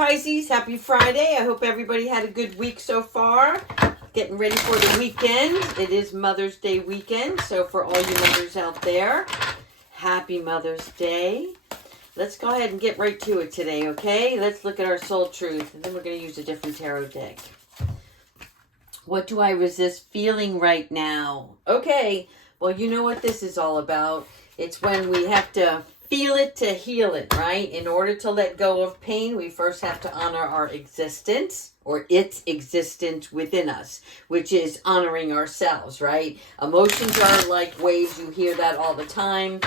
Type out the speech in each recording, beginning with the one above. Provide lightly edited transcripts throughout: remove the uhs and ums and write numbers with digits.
Pisces. Happy Friday. I hope everybody had a good week so far. Getting ready for the weekend. It is Mother's Day weekend. So for all you mothers out there, happy Mother's Day. Let's go ahead and get right to it today, okay? Let's look at our soul truth. And then we're going to use a different tarot deck. What do I resist feeling right now? Okay. Well, you know what this is all about. It's when we have to feel it to heal it, right? In order to let go of pain, we first have to honor our existence or its existence within us, which is honoring ourselves, right? Emotions are like waves. You hear that all the time.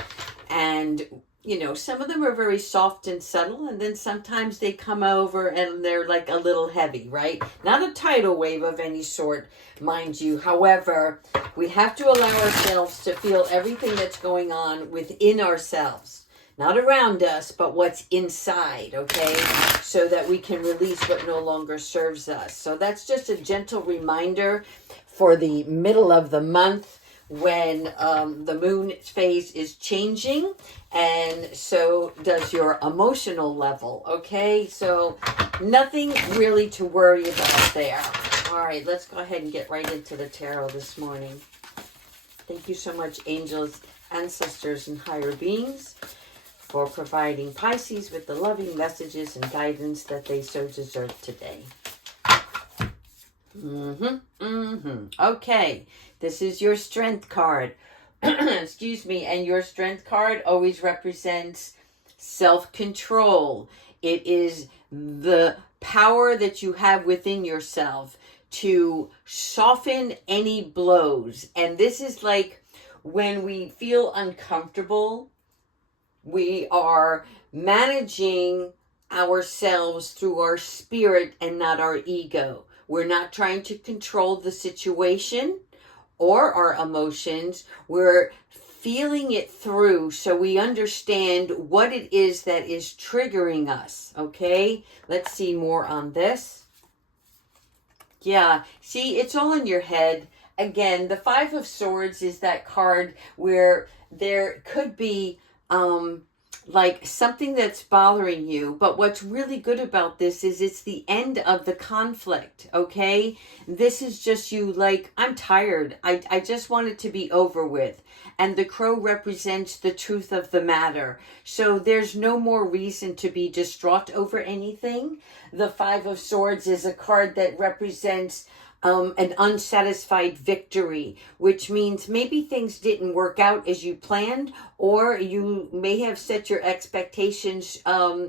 And, you know, some of them are very soft and subtle, and then sometimes they come over and they're like a little heavy, right? Not a tidal wave of any sort, mind you. However, we have to allow ourselves to feel everything that's going on within ourselves. Not around us, but what's inside, okay? So that we can release what no longer serves us. So that's just a gentle reminder for the middle of the month when the moon phase is changing. And so does your emotional level, okay? So nothing really to worry about there. All right, let's go ahead and get right into the tarot this morning. Thank you so much, angels, ancestors, and higher beings, for providing Pisces with the loving messages and guidance that they so deserve today. Okay, this is your strength card. Excuse me, and your strength card always represents self-control. It is the power that you have within yourself to soften any blows. And this is like when we feel uncomfortable, we are managing ourselves through our spirit and not our ego. We're not trying to control the situation or our emotions. We're feeling it through so we understand what it is that is triggering us, okay? Let's see more on this. Yeah, see, it's all in your head. Again, the Five of Swords is that card where there could be like something that's bothering you, but what's really good about this is it's the end of the conflict, okay? This is just you like, I'm tired. I just want it to be over with. And the crow represents the truth of the matter. So there's no more reason to be distraught over anything. The Five of Swords is a card that represents an unsatisfied victory, which means maybe things didn't work out as you planned, or you may have set your expectations, I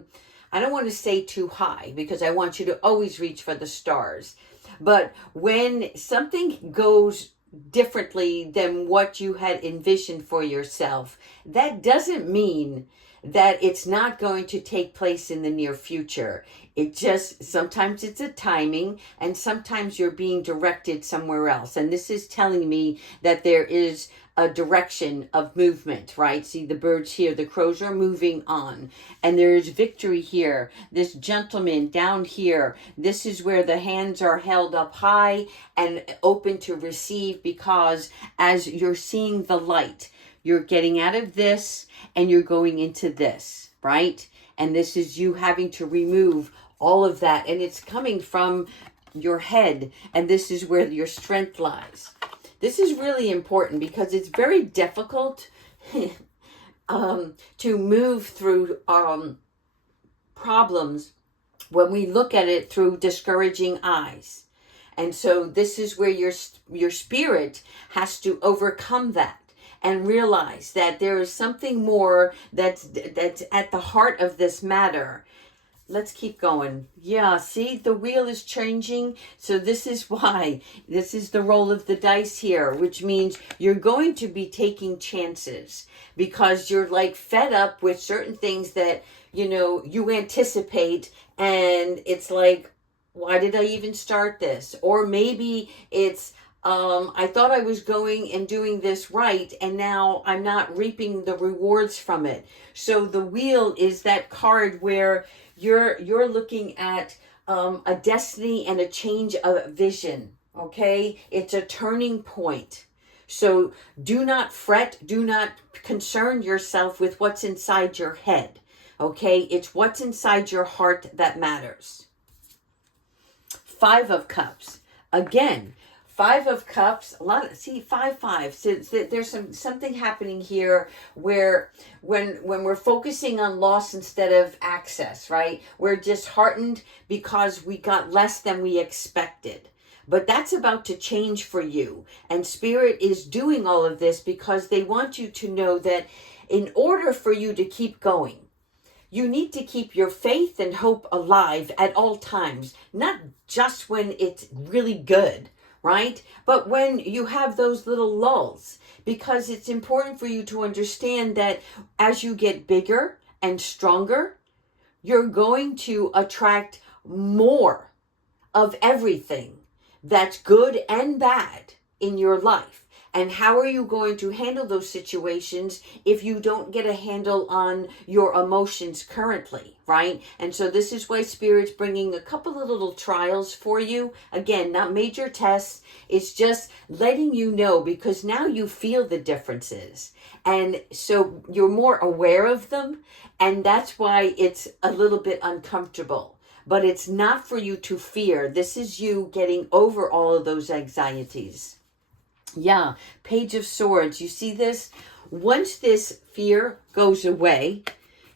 don't want to say too high, because I want you to always reach for the stars. But when something goes differently than what you had envisioned for yourself, that doesn't mean that it's not going to take place in the near future. It just, sometimes it's a timing, and sometimes you're being directed somewhere else. And this is telling me that there is a direction of movement, right? See the birds here, the crows are moving on. And there's victory here. This gentleman down here, this is where the hands are held up high and open to receive, because as you're seeing the light, you're getting out of this and you're going into this, right? And this is you having to remove all of that. And it's coming from your head. And this is where your strength lies. This is really important because it's very difficult to move through problems when we look at it through discouraging eyes. And so this is where your spirit has to overcome that and realize that there is something more that's at the heart of this matter. Let's keep going. Yeah, see, the wheel is changing. So this is why. This is the roll of the dice here, which means you're going to be taking chances because you're like fed up with certain things that, you know, you anticipate. And it's like, why did I even start this? Or maybe it's, I thought I was going and doing this right, and now I'm not reaping the rewards from it. So the wheel is that card where you're looking at a destiny and a change of vision, okay? It's a turning point. So do not fret, do not concern yourself with what's inside your head, Okay, it's what's inside your heart that matters. 5 of Cups. Again, 5 of Cups, a lot of, see, 5. So there's something happening here where when we're focusing on loss instead of access, right? We're disheartened because we got less than we expected. But that's about to change for you. And Spirit is doing all of this because they want you to know that in order for you to keep going, you need to keep your faith and hope alive at all times, not just when it's really good, right? But when you have those little lulls, because it's important for you to understand that as you get bigger and stronger, you're going to attract more of everything that's good and bad in your life. And how are you going to handle those situations if you don't get a handle on your emotions currently, right? And so this is why Spirit's bringing a couple of little trials for you. Again, not major tests. It's just letting you know, because now you feel the differences. And so you're more aware of them. And that's why it's a little bit uncomfortable. But it's not for you to fear. This is you getting over all of those anxieties. Yeah, Page of Swords. You see this? Once this fear goes away,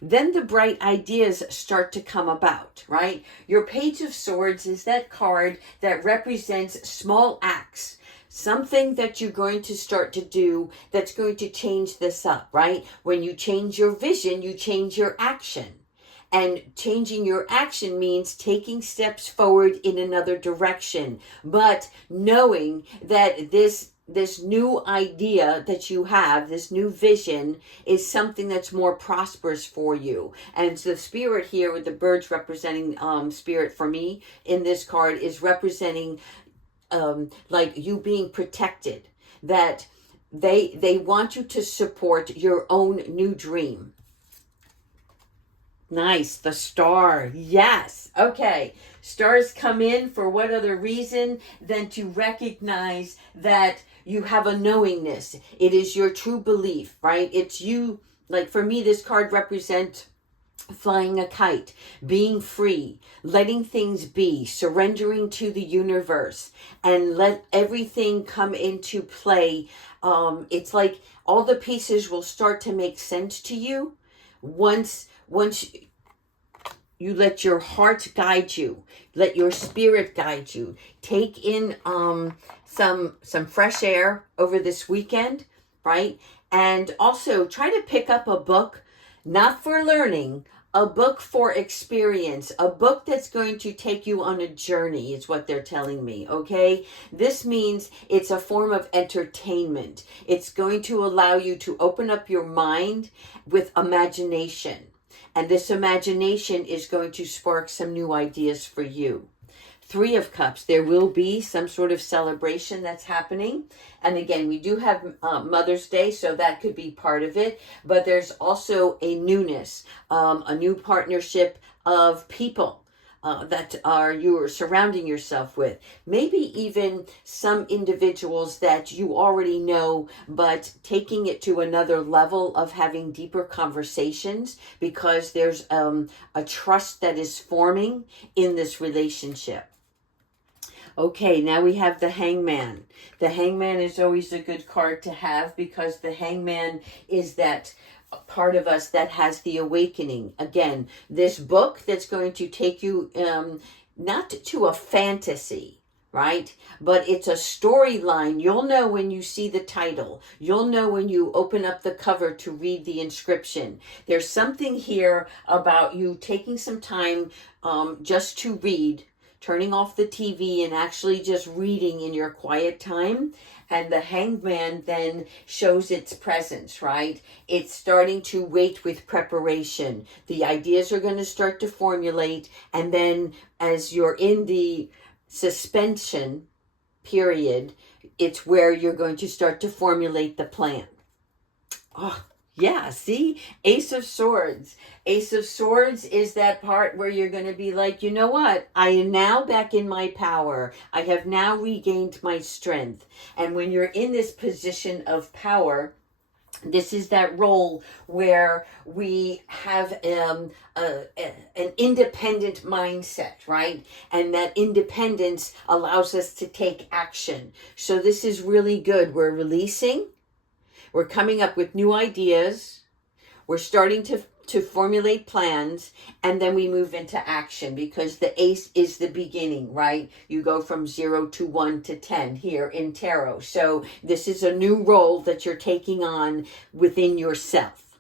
then the bright ideas start to come about, right? Your Page of Swords is that card that represents small acts. Something that you're going to start to do that's going to change this up, right? When you change your vision, you change your action. And changing your action means taking steps forward in another direction. But knowing that this new idea that you have, this new vision, is something that's more prosperous for you. And so the Spirit here with the birds representing Spirit for me in this card is representing like you being protected. That they want you to support your own new dream. Nice. The Star. Yes. Okay. Stars come in for what other reason than to recognize that you have a knowingness. It is your true belief, right? It's you. Like for me, this card represents flying a kite, being free, letting things be, surrendering to the universe, and let everything come into play. It's like all the pieces will start to make sense to you once you let your heart guide you, let your spirit guide you. Take in some fresh air over this weekend, right? And also try to pick up a book, not for learning, a book for experience, a book that's going to take you on a journey is what they're telling me, okay? This means it's a form of entertainment. It's going to allow you to open up your mind with imagination. And this imagination is going to spark some new ideas for you. 3 of Cups, there will be some sort of celebration that's happening. And again, we do have Mother's Day, so that could be part of it. But there's also a newness, a new partnership of people that you're surrounding yourself with. Maybe even some individuals that you already know, but taking it to another level of having deeper conversations, because there's a trust that is forming in this relationship. Okay, now we have the Hangman. The Hangman is always a good card to have, because the Hangman is that part of us that has the awakening. Again, this book that's going to take you not to a fantasy, right? But it's a storyline. You'll know when you see the title. You'll know when you open up the cover to read the inscription. There's something here about you taking some time just to read, turning off the TV and actually just reading in your quiet time. And the Hangman then shows its presence, right? It's starting to wait with preparation. The ideas are going to start to formulate. And then as you're in the suspension period, it's where you're going to start to formulate the plan. Oh, yeah, see? Ace of Swords. Ace of Swords is that part where you're going to be like, you know what? I am now back in my power. I have now regained my strength. And when you're in this position of power, This is that role where we have an independent mindset, right? And that independence allows us to take action. So this is really good. We're releasing, we're coming up with new ideas, we're starting to formulate plans, and then we move into action, because the ace is the beginning, right? You go from 0 to 1 to 10 here in tarot. So this is a new role that you're taking on within yourself.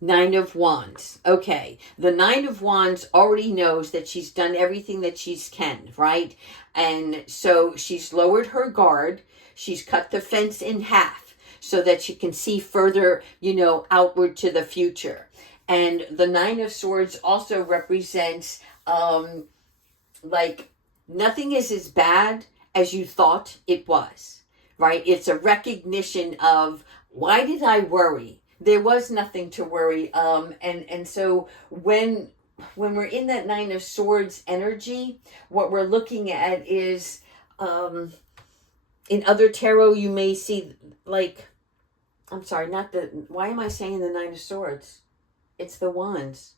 Nine of Wands. Okay, the Nine of Wands already knows that she's done everything that she can, right? And so she's lowered her guard. She's cut the fence in half so that she can see further, outward to the future. And the Nine of Swords also represents, like, nothing is as bad as you thought it was, right? It's a recognition of, why did I worry? There was nothing to worry. And so when we're in that Nine of Swords energy, what we're looking at is, in other tarot, you may see, like, why am I saying the Nine of Swords? It's the Wands.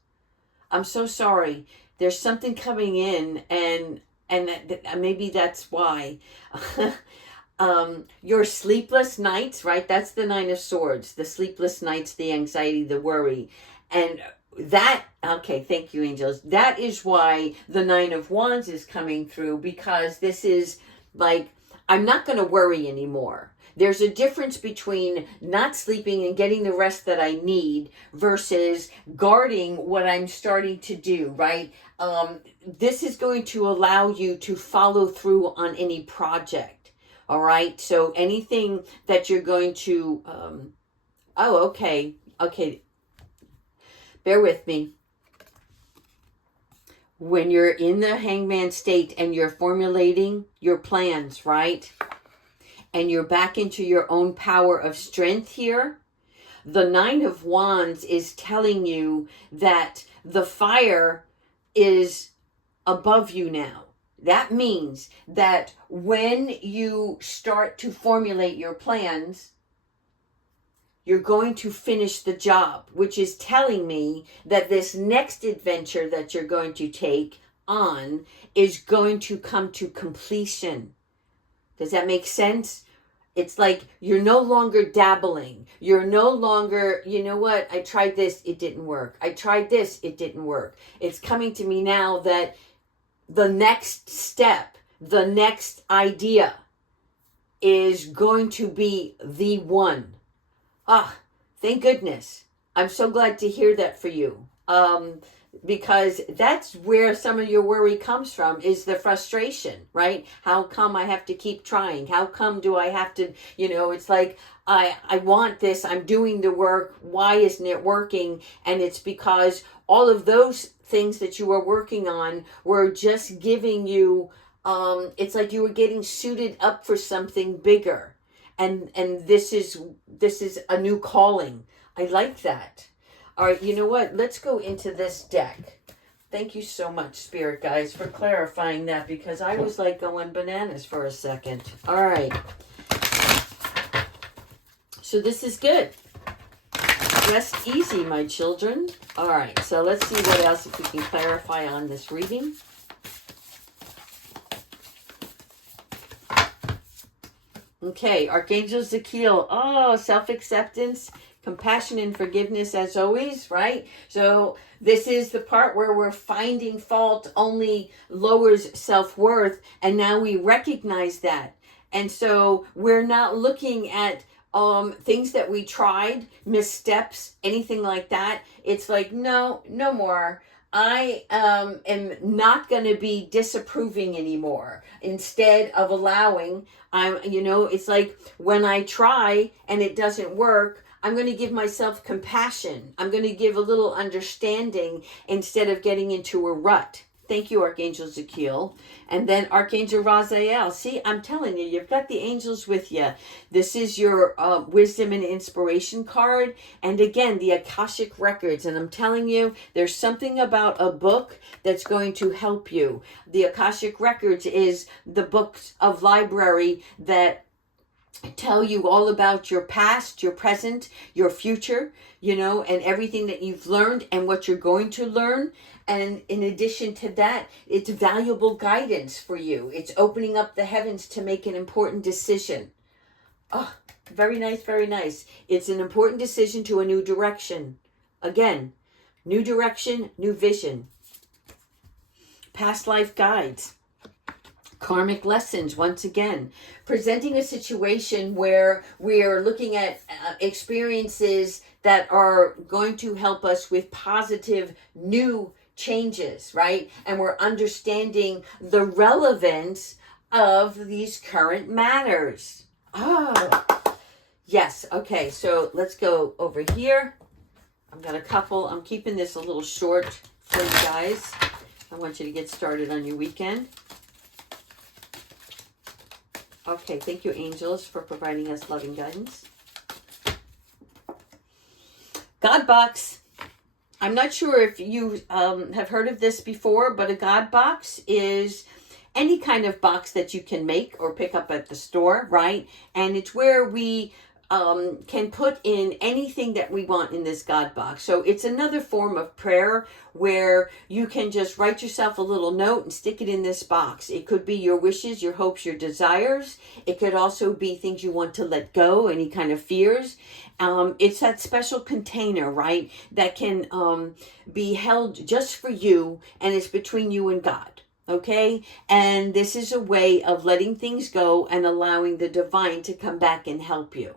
I'm so sorry. There's something coming in, and maybe that's why. Your sleepless nights, right? That's the Nine of Swords. The sleepless nights, the anxiety, the worry. And okay, thank you, angels. That is why the Nine of Wands is coming through, because this is like, I'm not going to worry anymore. There's a difference between not sleeping and getting the rest that I need versus guarding what I'm starting to do, right? This is going to allow you to follow through on any project, all right? So anything that you're going to, okay, bear with me. When you're in the Hangman state and you're formulating your plans, right? And you're back into your own power of strength here, the Nine of Wands is telling you that the fire is above you now. That means that when you start to formulate your plans, you're going to finish the job, which is telling me that this next adventure that you're going to take on is going to come to completion. Does that make sense? It's like you're no longer dabbling. You're no longer, you know what, I tried this, it didn't work. I tried this, it didn't work. It's coming to me now that the next step, the next idea is going to be the one. Thank goodness. I'm so glad to hear that for you. Because that's where some of your worry comes from, is the frustration, right? How come I have to keep trying? How come do I have to, it's like, I want this, I'm doing the work, why isn't it working? And it's because all of those things that you were working on were just giving you, it's like you were getting suited up for something bigger. And this is a new calling. I like that. All right, you know what? Let's go into this deck. Thank you so much, Spirit Guides, for clarifying that, because I was like going bananas for a second. All right. So this is good. Rest easy, my children. All right, so let's see what else, if we can clarify on this reading. Okay, Archangel Zakiel. Oh, self-acceptance, compassion, and forgiveness as always, right? So this is the part where we're finding fault only lowers self-worth, and now we recognize that. And so we're not looking at things that we tried, missteps, anything like that. It's like, no more. I am not going to be disapproving anymore. Instead of allowing, it's like when I try and it doesn't work, I'm going to give myself compassion. I'm going to give a little understanding instead of getting into a rut. Thank you, Archangel Zakiel. And then Archangel Raziel. See, I'm telling you, you've got the angels with you. This is your wisdom and inspiration card. And again, the Akashic Records. And I'm telling you, there's something about a book that's going to help you. The Akashic Records is the books of library that tell you all about your past, your present, your future, and everything that you've learned and what you're going to learn. And in addition to that, it's valuable guidance for you. It's opening up the heavens to make an important decision. Oh, very nice, very nice. It's an important decision to a new direction. Again, new direction, new vision. Past life guides. Karmic lessons, once again. Presenting a situation where we are looking at experiences that are going to help us with positive new changes, right? And we're understanding the relevance of these current matters. Oh, yes. Okay, so let's go over here. I've got a couple. I'm keeping this a little short for you guys. I want you to get started on your weekend. Okay, thank you, angels, for providing us loving guidance. God box. I'm not sure if you have heard of this before, but a God box is any kind of box that you can make or pick up at the store, right? And it's where we can put in anything that we want in this God box. So it's another form of prayer where you can just write yourself a little note and stick it in this box. It could be your wishes, your hopes, your desires. It could also be things you want to let go, any kind of fears. It's that special container, right, that can be held just for you, and it's between you and God. Okay? And this is a way of letting things go and allowing the divine to come back and help you.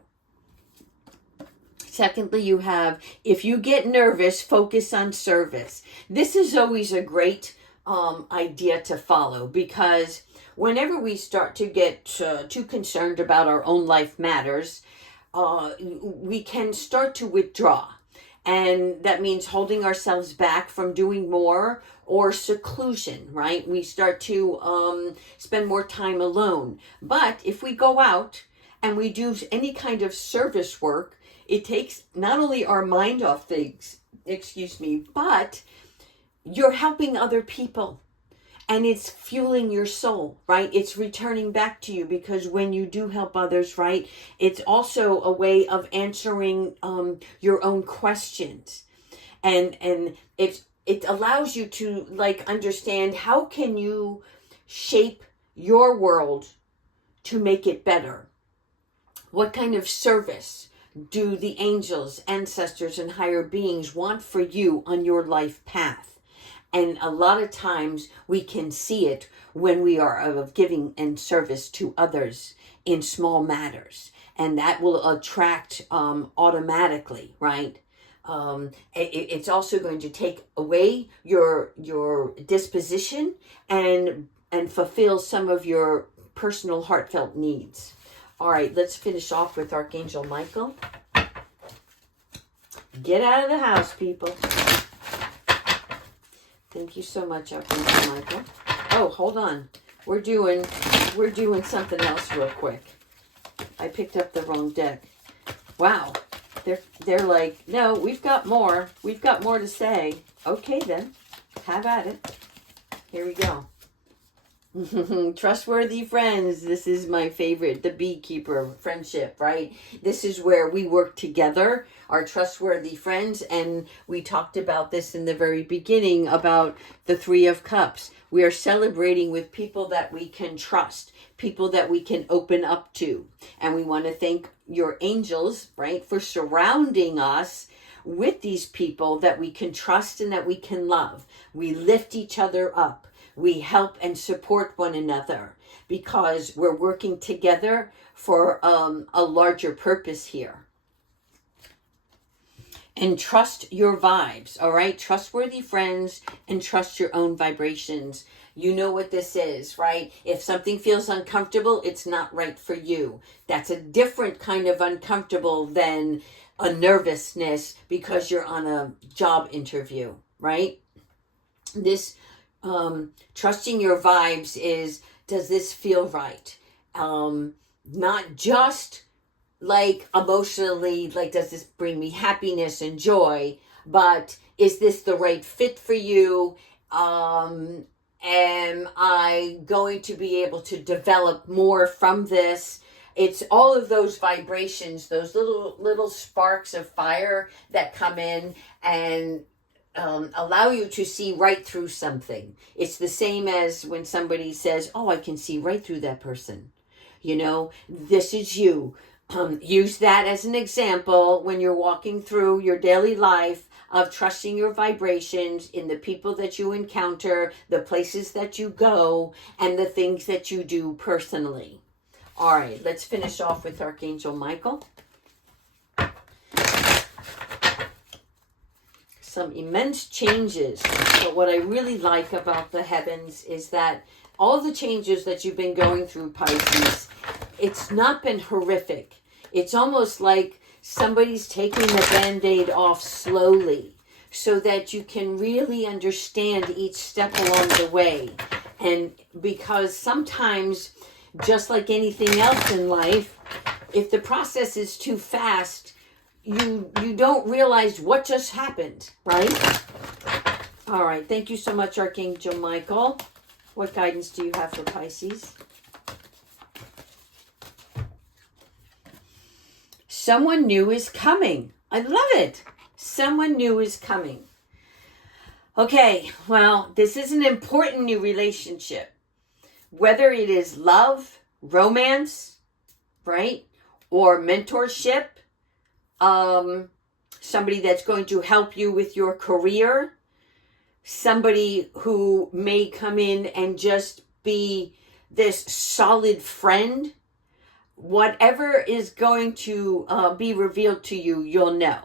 Secondly, you have, if you get nervous, focus on service. This is always a great idea to follow, because whenever we start to get too concerned about our own life matters, we can start to withdraw. And that means holding ourselves back from doing more, or seclusion, right? We start to spend more time alone. But if we go out and we do any kind of service work, it takes not only our mind off things, but you're helping other people. And it's fueling your soul, right? It's returning back to you, because when you do help others, right, it's also a way of answering your own questions. And it allows you to understand, how can you shape your world to make it better? What kind of service do the angels, ancestors, and higher beings want for you on your life path? And a lot of times we can see it when we are of giving and service to others in small matters. And that will attract automatically, right? It's also going to take away your disposition and fulfill some of your personal heartfelt needs. All right, let's finish off with Archangel Michael. Get out of the house, people. Thank you so much, Archangel Michael. Oh, hold on. We're doing something else real quick. I picked up the wrong deck. Wow. They're like, no, we've got more. We've got more to say. Okay, then. Have at it. Here we go. Trustworthy friends. This is my favorite, the beekeeper friendship, right? This is where we work together, our trustworthy friends, and we talked about this in the very beginning about the Three of Cups. We are celebrating with people that we can trust, people that we can open up to, and we want to thank your angels, right, for surrounding us with these people that we can trust and that we can love. We lift each other up. We help and support one another because we're working together for a larger purpose here. And trust your vibes, all right? Trustworthy friends, and trust your own vibrations. You know what this is, right? If something feels uncomfortable, it's not right for you. That's a different kind of uncomfortable than a nervousness because you're on a job interview, right? This trusting your vibes is, does this feel right? Not just like emotionally, like, does this bring me happiness and joy, but is this the right fit for you? Am I going to be able to develop more from this? It's all of those vibrations, those little sparks of fire that come in and allow you to see right through something. It's the same as when somebody says, oh, I can see right through that person. You know, this is you. Use that as an example when you're walking through your daily life of trusting your vibrations in the people that you encounter, the places that you go, and the things that you do personally. All right, let's finish off with Archangel Michael. Some immense changes. But what I really like about the heavens is that all the changes that you've been going through, Pisces, it's not been horrific. It's almost like somebody's taking the Band-Aid off slowly so that you can really understand each step along the way. And because sometimes, just like anything else in life, if the process is too fast, you don't realize what just happened, right? All right. Thank you so much, Archangel Michael. What guidance do you have for Pisces? Someone new is coming. I love it. Someone new is coming. Okay, well, this is an important new relationship. Whether it is love, romance, right? Or mentorship, somebody that's going to help you with your career, somebody who may come in and just be this solid friend. Whatever is going to be revealed to you, you'll know.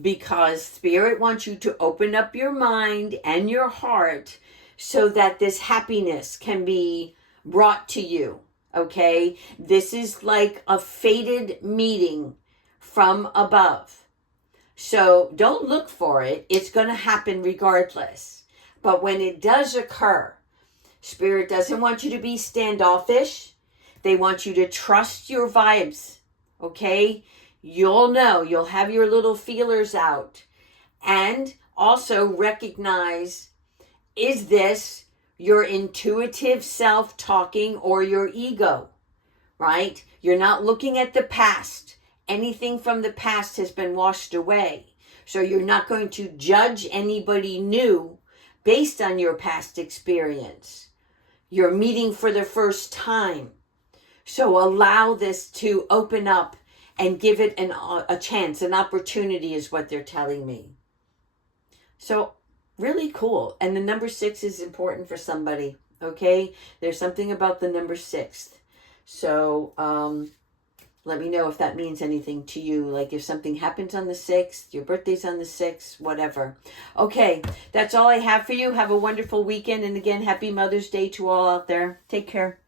Because Spirit wants you to open up your mind and your heart so that this happiness can be brought to you. Okay? This is like a fated meeting from above. So don't look for it. It's going to happen regardless. But when it does occur, Spirit doesn't want you to be standoffish. They want you to trust your vibes, okay? You'll know. You'll have your little feelers out. And also recognize, is this your intuitive self talking or your ego, right? You're not looking at the past. Anything from the past has been washed away. So you're not going to judge anybody new based on your past experience. You're meeting for the first time. So allow this to open up and give it a chance, an opportunity is what they're telling me. So really cool. And the number 6 is important for somebody, okay? There's something about the number 6. So let me know if that means anything to you. Like if something happens on the 6th, your birthday's on the 6th, whatever. Okay, that's all I have for you. Have a wonderful weekend. And again, happy Mother's Day to all out there. Take care.